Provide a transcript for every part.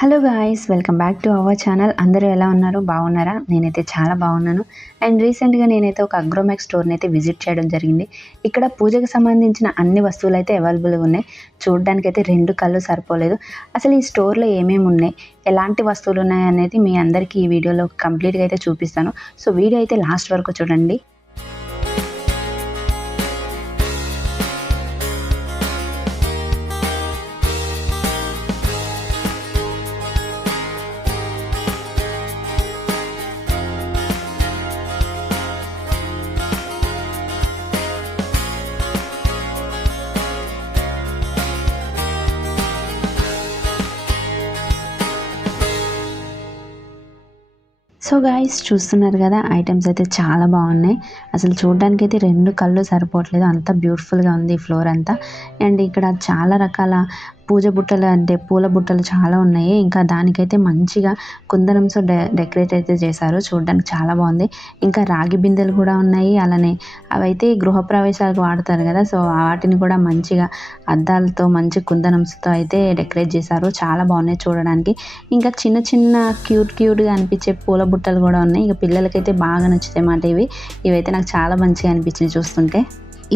Hello guys, welcome back to our channel. అందరూ ఎలా ఉన్నారు? బాగున్నారా? నేనైతే చాలా బాగున్నాను. అండ్ రీసెంట్గా నేనైతే ఒక అగ్రోమాక్స్ స్టోర్ని అయితే విజిట్ చేయడం జరిగింది. ఇక్కడ పూజకు సంబంధించిన అన్ని వస్తువులు అయితే అవైలబుల్గా ఉన్నాయి. చూడడానికి అయితే రెండు కళ్ళు సరిపోలేదు. అసలు ఈ స్టోర్లో ఏమేమి ఉన్నాయి, ఎలాంటి వస్తువులు ఉన్నాయి అనేది మీ అందరికీ ఈ వీడియోలో కంప్లీట్గా అయితే చూపిస్తాను. సో వీడియో అయితే లాస్ట్ వరకు చూడండి. సో గాయ్స్, చూస్తున్నారు కదా, ఐటమ్స్ అయితే చాలా బాగున్నాయి. అసలు చూడడానికి అయితే రెండు కళ్ళు సరిపోవట్లేదు, అంత బ్యూటిఫుల్గా ఉంది ఈ ఫ్లోర్ అంతా. అండ్ ఇక్కడ చాలా రకాల పూజ బుట్టలు అంటే పూల బుట్టలు చాలా ఉన్నాయి. ఇంకా దానికైతే మంచిగా కుందనంతో డెకరేట్ అయితే చేశారు. చూడడానికి చాలా బాగుంది. ఇంకా రాగి బిందెలు కూడా ఉన్నాయి. అలానే అవైతే గృహప్రవేశాలకు వాడతారు కదా, సో వాటిని కూడా మంచిగా అద్దాలతో మంచి కుందనంతో అయితే డెకరేట్ చేశారు. చాలా బాగున్నాయి చూడడానికి. ఇంకా చిన్న చిన్న క్యూట్గా అనిపించే పూల బుట్టలు కూడా ఉన్నాయి. ఇక పిల్లలకైతే బాగా నచ్చుతాయి అన్నమాట ఇవైతే నాకు చాలా మంచిగా అనిపించింది చూస్తుంటే.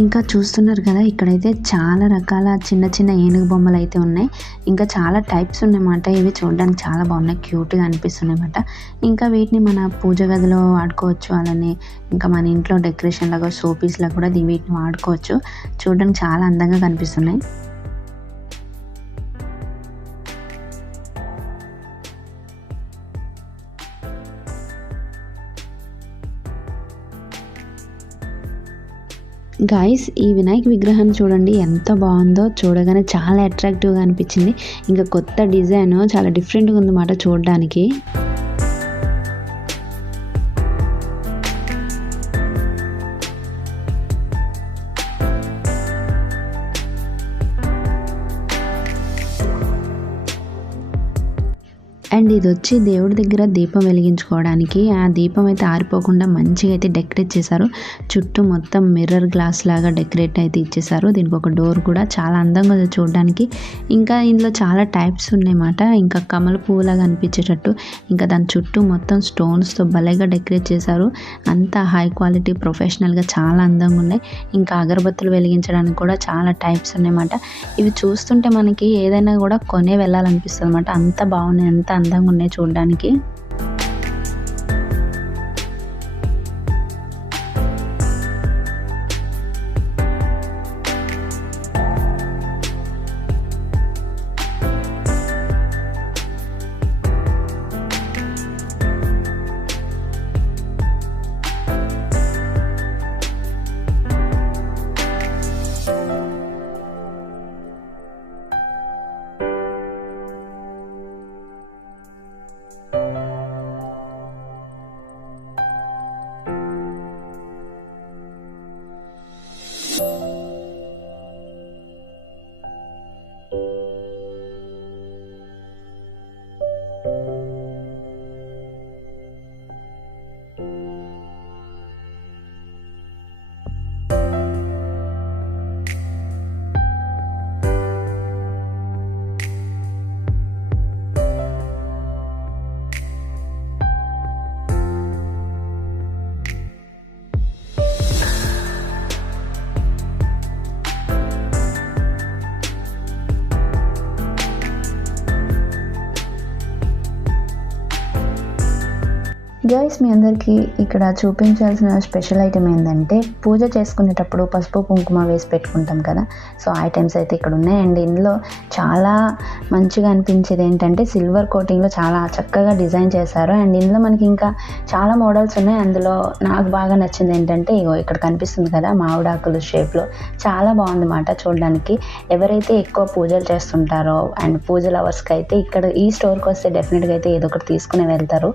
ఇంకా చూస్తున్నారు కదా, ఇక్కడైతే చాలా రకాల చిన్న చిన్న ఏనుగు బొమ్మలు అయితే ఉన్నాయి. ఇంకా చాలా టైప్స్ ఉన్నాయన్నమాట. ఇవి చూడడానికి చాలా బాగున్నాయి, క్యూట్గా అనిపిస్తున్నాయి అన్నమాట. ఇంకా వీటిని మన పూజ గదిలో వాడుకోవచ్చు. అలానే ఇంకా మన ఇంట్లో డెకరేషన్ లాగా షోపీస్ లాగా కూడా వీటిని వాడుకోవచ్చు. చూడడానికి చాలా అందంగా కనిపిస్తున్నాయి. గాయ్స్, ఈ వినాయక విగ్రహాన్ని చూడండి, ఎంత బాగుందో. చూడగానే చాలా అట్రాక్టివ్గా అనిపించింది. ఇంకా కొత్త డిజైన్ చాలా డిఫరెంట్గా ఉందన్నమాట చూడడానికి. అండ్ ఇది వచ్చి దేవుడి దగ్గర దీపం వెలిగించుకోవడానికి. ఆ దీపం అయితే ఆరిపోకుండా మంచిగా అయితే డెకరేట్ చేశారు. చుట్టూ మొత్తం మిర్రర్ గ్లాస్ లాగా డెకరేట్ అయితే ఇచ్చేసారు. దీనికి ఒక డోర్ కూడా చాలా అందంగా ఉంది చూడడానికి. ఇంకా ఇందులో చాలా టైప్స్ ఉన్నాయన్నమాట. ఇంకా కమల పువ్వులాగా అనిపించేటట్టు, ఇంకా దాని చుట్టూ మొత్తం స్టోన్స్తో భలేగా డెకరేట్ చేశారు. అంతా హై క్వాలిటీ ప్రొఫెషనల్గా చాలా అందంగా ఉన్నాయి. ఇంకా అగరబత్తులు వెలిగించడానికి కూడా చాలా టైప్స్ ఉన్నాయన్నమాట. ఇవి చూస్తుంటే మనకి ఏదైనా కూడా కొనే వెళ్ళాలనిపిస్తుంది అన్నమాట. అంత బాగున్నాయి, అంత అందంగా ఉన్నాయి చూడడానికి. గైస్, మీ అందరికీ ఇక్కడ చూపించాల్సిన స్పెషల్ ఐటమ్ ఏంటంటే, పూజ చేసుకునేటప్పుడు పసుపు కుంకుమ వేసి పెట్టుకుంటాం కదా, సో ఐటమ్స్ అయితే ఇక్కడ ఉన్నాయి. అండ్ ఇందులో చాలా మంచిగా అనిపించేది ఏంటంటే, సిల్వర్ కోటింగ్లో చాలా చక్కగా డిజైన్ చేశారు. అండ్ ఇందులో మనకి ఇంకా చాలా మోడల్స్ ఉన్నాయి. అందులో నాకు బాగా నచ్చింది ఏంటంటే, ఇగో ఇక్కడ కనిపిస్తుంది కదా, మామిడాకులు షేప్లో చాలా బాగుందన్నమాట చూడడానికి. ఎవరైతే ఎక్కువ పూజలు చేస్తుంటారో అండ్ పూజ లవర్స్కి అయితే ఇక్కడ ఈ స్టోర్కి వస్తే డెఫినెట్గా అయితే ఏదో ఒకటి తీసుకుని వెళ్తారు.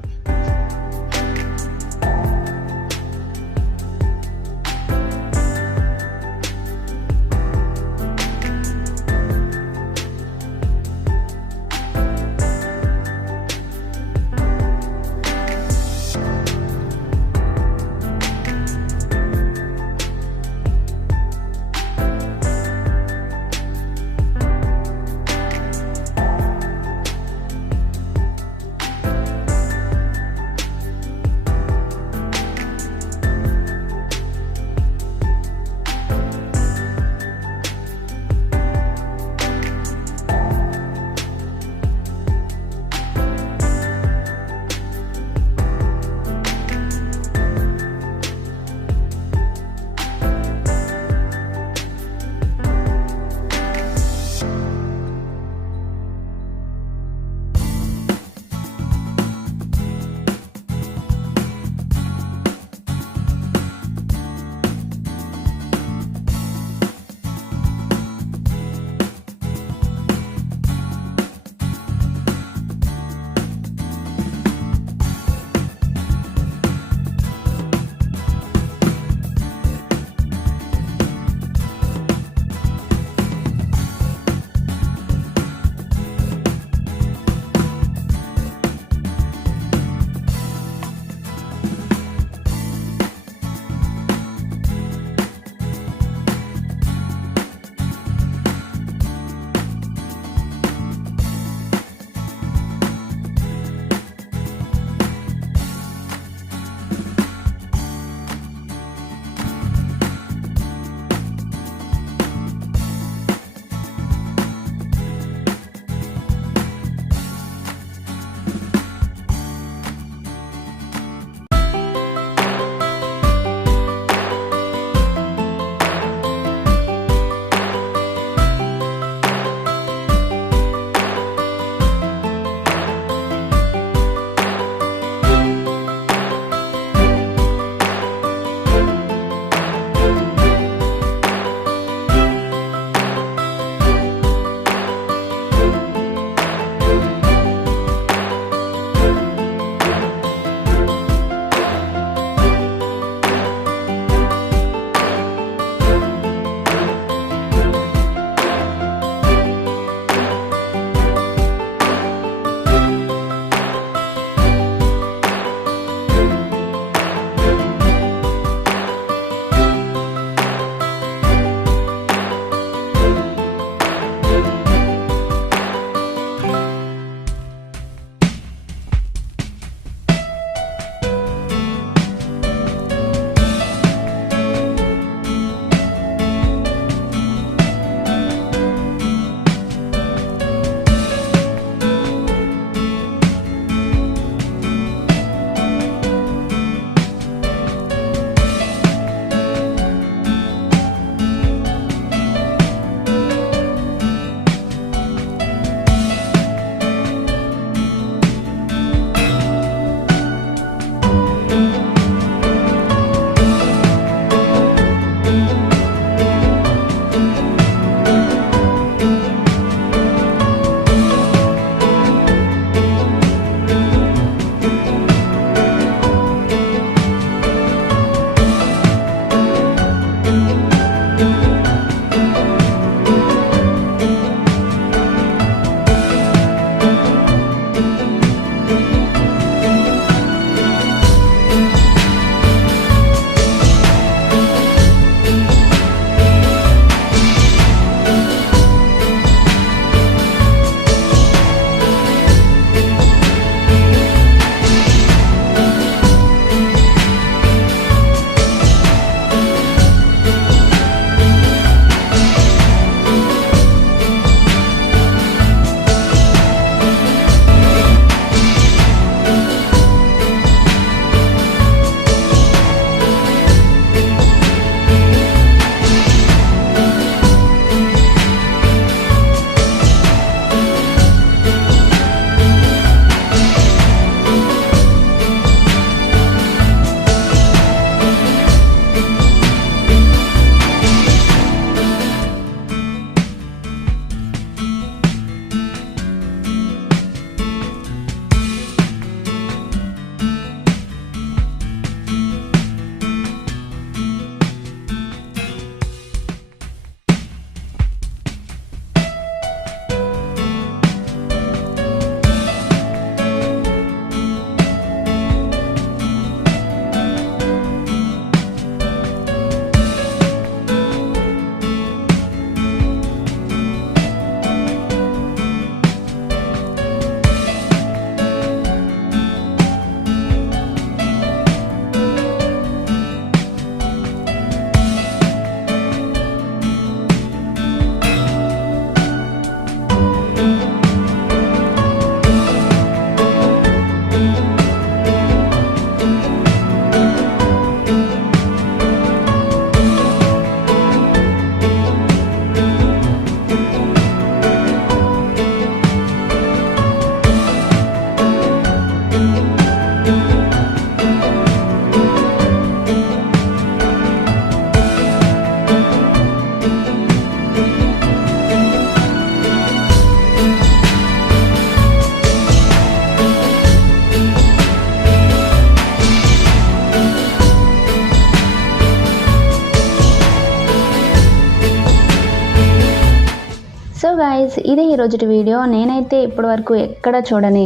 సో గైస్ ఇదే ఈరోజు వీడియో. నేనైతే ఇప్పటివరకు ఎక్కడ చూడని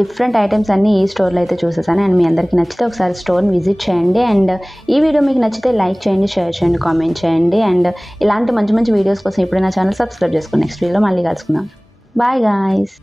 డిఫరెంట్ ఐటమ్స్ అన్నీ ఈ స్టోర్లో అయితే చూసేసాను. అండ్ మీ అందరికీ నచ్చితే ఒకసారి స్టోర్ని విజిట్ చేయండి. అండ్ ఈ వీడియో మీకు నచ్చితే లైక్ చేయండి, షేర్ చేయండి, కామెంట్ చేయండి. అండ్ ఇలాంటి మంచి మంచి వీడియోస్ కోసం ఇప్పుడు నా ఛానల్ సబ్స్క్రైబ్ చేసుకోండి. నెక్స్ట్ వీడియోలో మళ్ళీ కలుసుకుందాం. Bye guys.